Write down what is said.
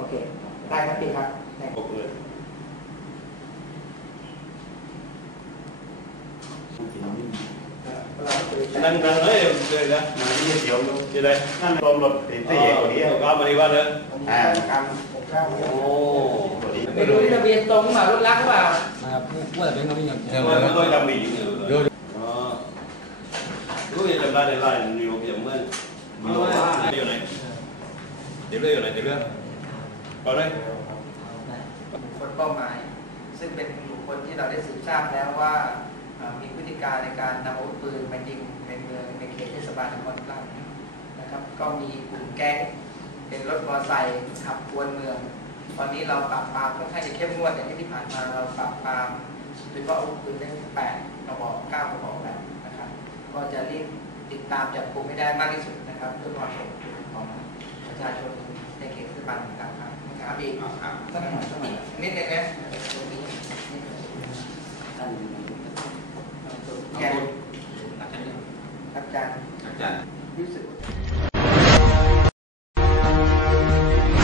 โอเค ได้ครับพี่ครับขอบคุณนั่นนั่นเอ้ยเลยนะมันนี่เสียวลงจะได้นั่นลมหลดติดตีกว่านี้ก็บริวารเลยอ่าโอ้ไม่รู้ทะเบียนตรงหรือเปล่ารถลักหรือเปล่าครับว่าแต่เป็นทะเบียนยังไม่ค่อยจำมีอยู่เลยอ๋อรู้ยังจำได้เลยล่ะอยู่เพียงเมื่อเมื่อเดี๋ยวไหนเดี๋ยวเรื่องอยู่ไหนเดี๋ยวเรื่อง ก็ได้บุคคลเป้าหมาย ซึ่งเป็นบุคคลที่เราได้สืบทราบแล้วว่ามีพฤติการในการนำอาวุธปืนมายิงในเมืองในเขตเทศบาลนครตรังนะครับก็มีกลุ่มแก๊งเป็นรถมอเตอร์ไซค์ขับกวนเมือง ตอนนี้เราปราบปรามค่อนข้างจะเข้มงวดอย่างที่ผ่านมาเราปราบปรามโดยเฉพาะอาวุธปืนได้แปดกระบอกเก้ากระบอกแล้วนะครับ ก็จะรีบติดตามจับกลุ่มให้ได้มากที่สุดนะครับเพื่อความปลอดภัยของประชาชนในเขตเทศบาลต่าง ครับนะครับสักหน่อยสักหน่อยนิดเดียวนี้แกนอาจารย์อาจารย์รู้สึก